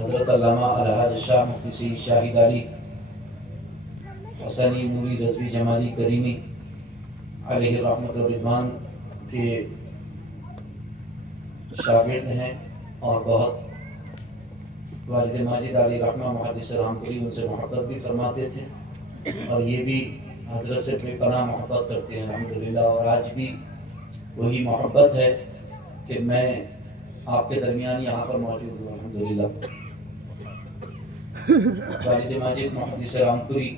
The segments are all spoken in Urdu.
حضرت علامہ الحاج شاہ مفتی سید شاہد علی حسنی نوری رضوی جمالی کریمی علیہ رحمت و رضوان کے شاگرد ہیں، اور بہت والد ماجد علی رحمہ محدث رامپوری ان سے محبت بھی فرماتے تھے، اور یہ بھی حضرت سے بے پناہ محبت کرتے ہیں الحمدللہ، اور آج بھی وہی محبت ہے کہ میں آپ کے درمیان یہاں پر موجود ہوں الحمدللہ۔ والد ماجد محدث رامپوری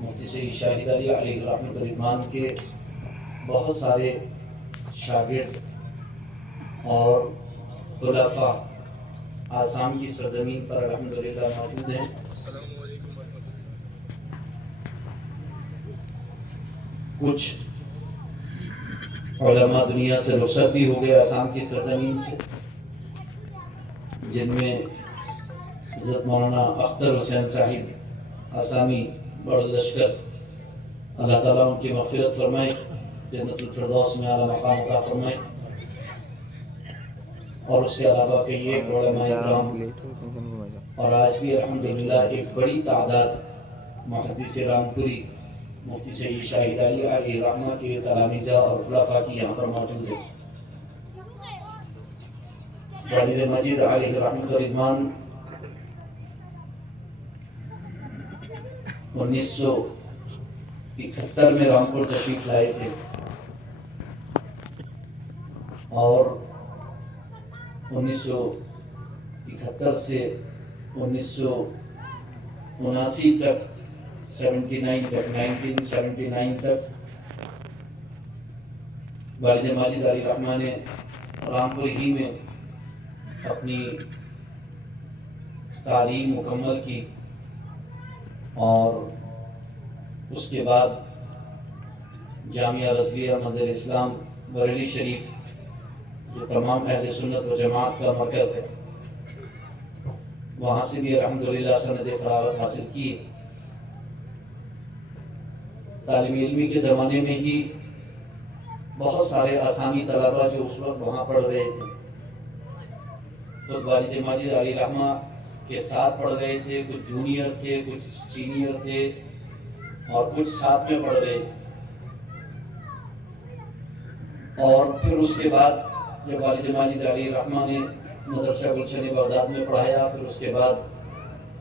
مفتی سید شاہد علی علیہ رحمت و رضوان کے بہت سارے شاگرد اور خلفاء آسام کی سرزمین پر الحمدللہ موجود ہیں۔ کچھ علماء دنیا سے رخصت بھی ہو گئے آسام کی سرزمین سے، جن میں حضرت مولانا اختر حسین صاحب آسامی بڑ لشکر، اللہ تعالیٰ ان کی مغفرت فرمائے، جنت الفردوس میں اعلیٰ مقام عطا فرمائے، اور اس کے علاوہ کئی ایک علماء اکرام، اور آج بھی الحمدللہ ایک بڑی تعداد محدث رامپوری مفتی سید شاہد علی علیہ رحمہ کے تلامذہ اور خلفاء کی یہاں پر موجود ہے۔ والد ماجد علیہ رحمت و رضوان 1971 میں رامپور تشریف لائے تھے، اور 1971 سے 1979 تک 1979 تک والد ماجد علی رحمہ نے رامپور ہی میں اپنی تعلیم مکمل کی، اور اس کے بعد جامعہ رضویہ منزل اسلام بریلی شریف، جو تمام اہل سنت و جماعت کا مرکز ہے، وہاں سے بھی الحمدللہ سند فراغت حاصل کی۔ تعلیم علمی کے زمانے میں ہی بہت سارے آسامی طلبہ جو اس وقت وہاں پڑھ رہے تھے، خود والد ماجد علی رحمہ کے ساتھ پڑھ رہے تھے، کچھ جونیئر تھے، کچھ سینئر تھے، اور کچھ ساتھ میں پڑھ رہے تھے۔ اور پھر اس کے بعد جب والد ماجد علی رحمہ نے مدرسہ گلشن بغداد میں پڑھایا، پھر اس کے بعد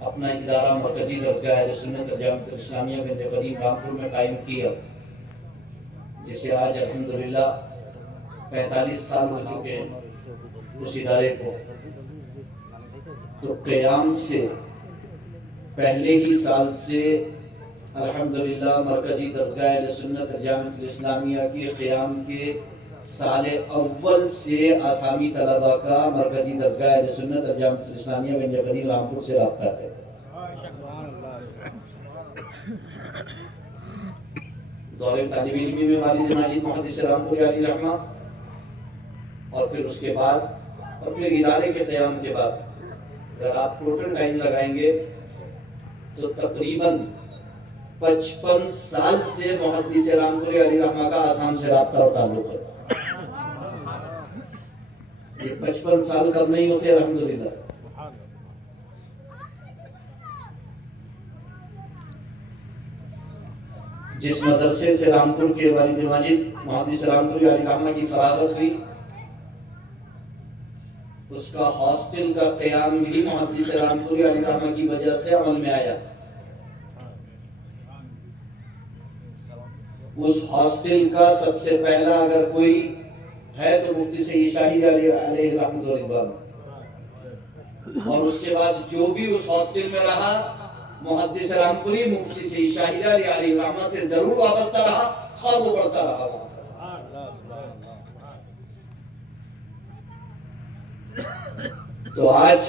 اپنا ادارہ مرکزی درسگاہ اہل سنت جامعۃ الاسلامیہ بنت قدیم رامپور میں قائم کیا، جسے آج الحمدللہ 45 سال ہو چکے ہیں اس ادارے کو۔ تو قیام سے پہلے ہی سال سے الحمدللہ مرکزی درسگاہ اہل سنت جامعۃ الاسلامیہ کے قیام کے سال اول سے آسامی طلبہ کا مرکزی درسگاہ اہل سنت جامعۃ الاسلامیہ بنت قدیم رامپور سے رابطہ ہے۔ دور طالب علمی میں والد ماجد محدث رامپوری علی رحمہ، اور پھر اس کے بعد، اور پھر ادارے کے قیام کے بعد اگر آپ ٹوٹل ٹائم لگائیں گے تو تقریباً 55 سال سے محدث رامپوری علی رحمہ کا آسام سے رابطہ اور تعلق ہے۔ یہ 55 سال کم نہیں ہوتے الحمدللہ۔ جس مدرسے سے رامپور کے والد ماجد محدث رامپوری علی رحمہ کی فراغت ہوئی، اس کا ہاسٹل کا قیام بھی محدث رامپوری علی رحمہ کی وجہ سے عمل میں آیا۔ اس ہاسٹل کا سب سے پہلا اگر کوئی ہے تو مفتی سید شاہد علی علیہ رحمت و رضوان، اور اس کے بعد جو بھی اس ہاسٹل میں رہا محدث رامپوری مفتی سید شاہد علی علیہ رحمت سے ضرور وابستہ رہا، خواب وہ پڑھتا رہا۔ تو آج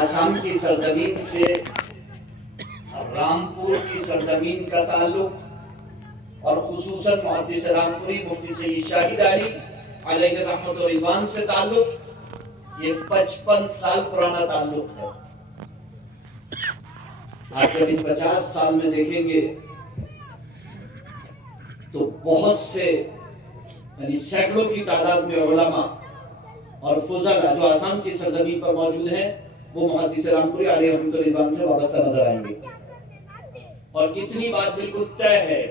آسام کی سرزمین سے رامپور کی سرزمین کا تعلق، اور خصوصاً محدث رامپوری مفتی سید شاہد علی علیہ رحمت و رضوان سے تعلق، یہ 55 سال پرانا تعلق ہے۔ آج جب اس 50 سال میں دیکھیں گے تو بہت سے یعنی سینکڑوں کی تعداد میں علماء اور فضلاء جو آسام کی سرزمین پر موجود ہیں، وہ محدث رامپوری علیہ رحمۃ اللہ سے وابستہ نظر آئیں گے. اور اتنی بات بالکل طے ہے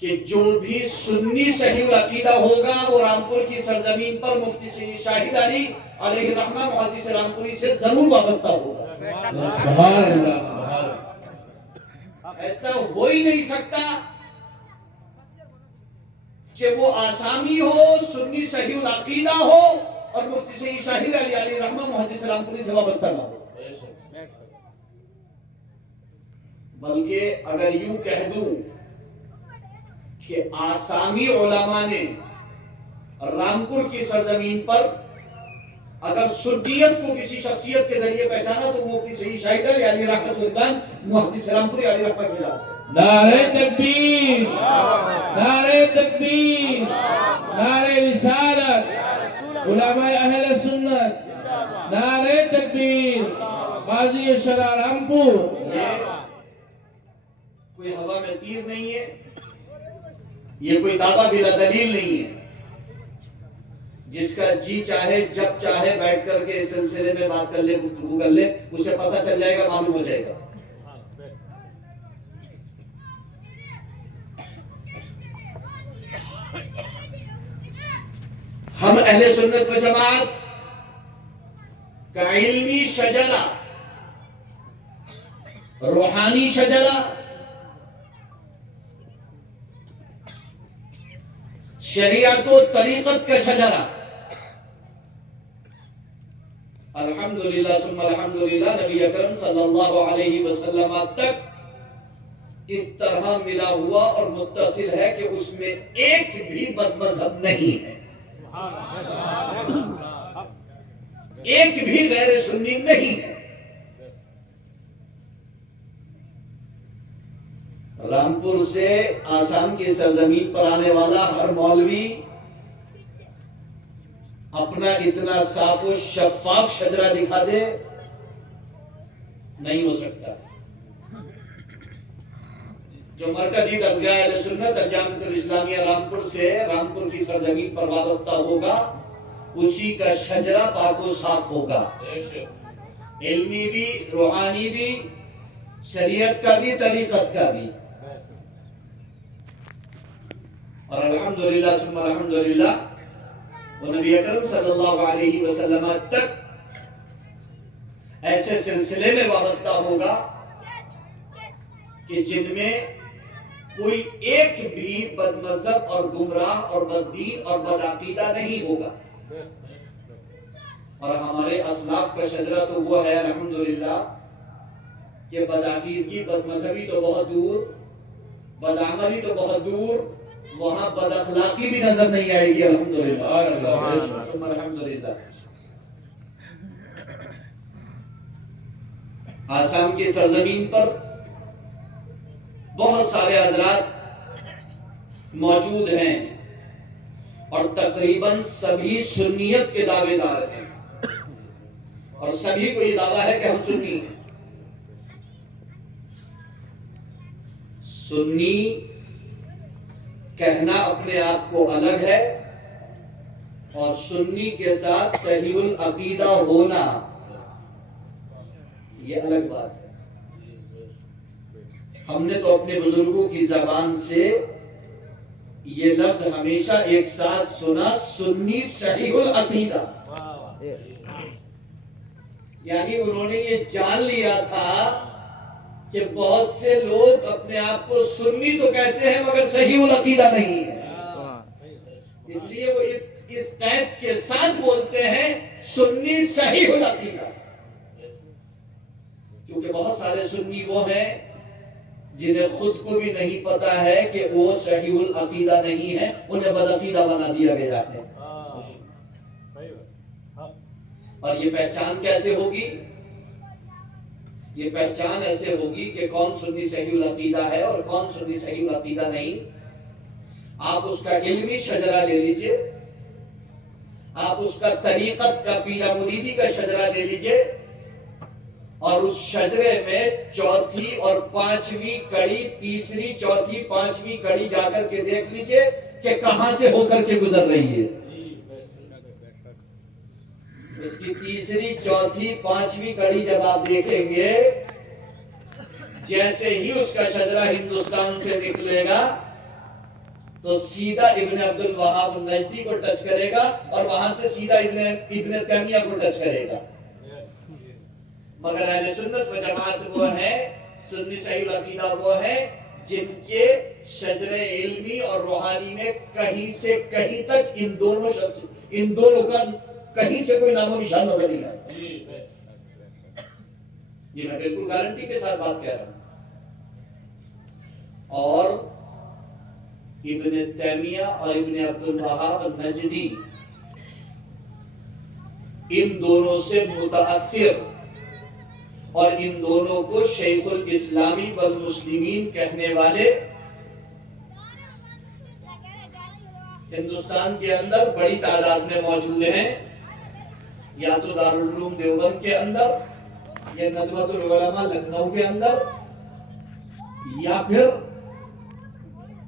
کہ جو بھی سنی صحیح العقیدہ ہوگا وہ رامپور کی سرزمین پر مفتی سید شاہد علی علیہ رحمہ محدث رامپوری سے ضرور وابستہ ہوگا. سبحان اللہ سبحان اللہ. ایسا ہو ہی نہیں سکتا کہ وہ آسامی ہو, سنی صحیح العقیدہ ہو اور مفتی سید شاہد علی علیہ رحمہ محدث رامپوری سے وابستہ نہ ہو. بلکہ اگر یوں کہہ دوں کہ آسامی علماء نے رامپور کی سرزمین پر اگر سنیت کو کسی شخصیت کے ذریعے پہچانا تو مفتی سید شاہد علی علیہ رحمۃ اللہ محدث رامپوری علیہ رحمۃ کی ذات ہے. نعرہ تکبیر, نعرہ تکبیر, نعرہ رسالت, علماء اہل سنت, نعرہ تکبیر, قاضی شرع رامپور. یہ کوئی ہوا میں تیر نہیں ہے, یہ کوئی دعویٰ بلا دلیل نہیں ہے. جس کا جی چاہے جب چاہے بیٹھ کر کے اس سلسلے میں بات کر لے, گفتگو کر لے, اسے پتہ چل جائے گا, معلوم ہو جائے گا. ہم اہل سنت و جماعت کا علمی شجرہ, روحانی شجرہ, شریعت و طریقت کا شجرہ الحمدللہ ثم الحمدللہ نبی اکرم صلی اللہ علیہ وسلم تک اس طرح ملا ہوا اور متصل ہے کہ اس میں ایک بھی بد مذہب نہیں ہے, ایک بھی غیر سنی نہیں ہے. رامپور سے آسام کی سرزمین پر آنے والا ہر مولوی اپنا اتنا صاف و شفاف شجرہ دکھا دے, نہیں ہو سکتا. جو مرکزی درسگاہ اہل سنت الجامعۃ الاسلامیہ رامپور سے رامپور کی سرزمین پر وابستہ ہوگا, اسی کا شجرہ پاک و صاف ہوگا, علمی بھی, روحانی بھی, شریعت کا بھی, طریقت کا بھی. اور الحمدللہ ثم الحمدللہ وہ نبی اکرم صلی اللہ علیہ وسلم تک ایسے سلسلے میں وابستہ ہوگا کہ جن میں کوئی ایک بھی بد مذہب اور گمراہ اور بد دین اور بد عقیدہ نہیں ہوگا. اور ہمارے اسلاف کا شجرہ تو وہ ہے الحمدللہ کہ بد عقیدگی, بد مذہبی تو بہت دور, بد عملی تو بہت دور, وہاں بد اخلاقی بھی نظر نہیں آئے گی الحمدللہ الحمدللہ. آسام کی سرزمین پر بہت سارے حضرات موجود ہیں اور تقریباً سبھی سنیت کے دعوے دار ہیں, اور سبھی کو یہ دعویٰ ہے کہ ہم سنی ہیں. سنی کہنا اپنے آپ کو الگ ہے, اور سنی کے ساتھ صحیح العقیدہ ہونا یہ الگ بات ہے. ہم نے تو اپنے بزرگوں کی زبان سے یہ لفظ ہمیشہ ایک ساتھ سنا, سنی صحیح العقیدہ. یعنی انہوں نے یہ جان لیا تھا کہ بہت سے لوگ اپنے آپ کو سنی تو کہتے ہیں مگر صحیح العقیدہ نہیں ہے, اس لیے وہ اس قید کے ساتھ بولتے ہیں سنی صحیح العقیدہ. کیونکہ بہت سارے سنی وہ ہیں جنہیں خود کو بھی نہیں پتا ہے کہ وہ صحیح العقیدہ نہیں ہے, انہیں بدعقیدہ بنا دیا گیا ہے. اور یہ پہچان کیسے ہوگی؟ یہ پہچان ایسے ہوگی کہ کون سنی صحیح العقیدہ ہے اور کون سنی صحیح العقیدہ نہیں. آپ اس کا علمی شجرہ لے لیجئے, آپ اس کا طریقت کا پیرا مریدی کا شجرہ لے لیجئے, اور اس شجرے میں چوتھی اور پانچویں کڑی, تیسری, چوتھی, پانچویں کڑی جا کر کے دیکھ لیجئے کہ کہاں سے ہو کر کے گزر رہی ہے. اس کی تیسری چوتھی پانچویں کڑی جب آپ دیکھیں گے جیسے ہی اس کا شجرہ ہندوستان سے نکلے گا تو سیدھا ابن عبد الوہاب نجدی کو ٹچ کرے گا اور وہاں سے سیدھا ابن تیمیہ کو ٹچ کرے گا. مگر اہل سنت و جماعت وہ ہے، سنی صحیح العقیدہ وہ ہے جن کے شجر علمی اور روحانی میں کہیں سے کہیں تک ان دونوں کا کہیں سے کوئی نام و نشان نظر نہیں آتا. یہ میں بالکل گارنٹی کے ساتھ بات کہہ رہا ہوں. اور ابن تیمیہ اور ابن عبد الوہاب نجدی ان دونوں سے متاثر اور ان دونوں کو شیخ الاسلامی والمسلمین کہنے والے ہندوستان کے اندر بڑی تعداد میں موجود ہیں، یا تو دارالعلوم دیوبند کے اندر، یا ندوۃ العلماء لکھنؤ کے اندر، یا پھر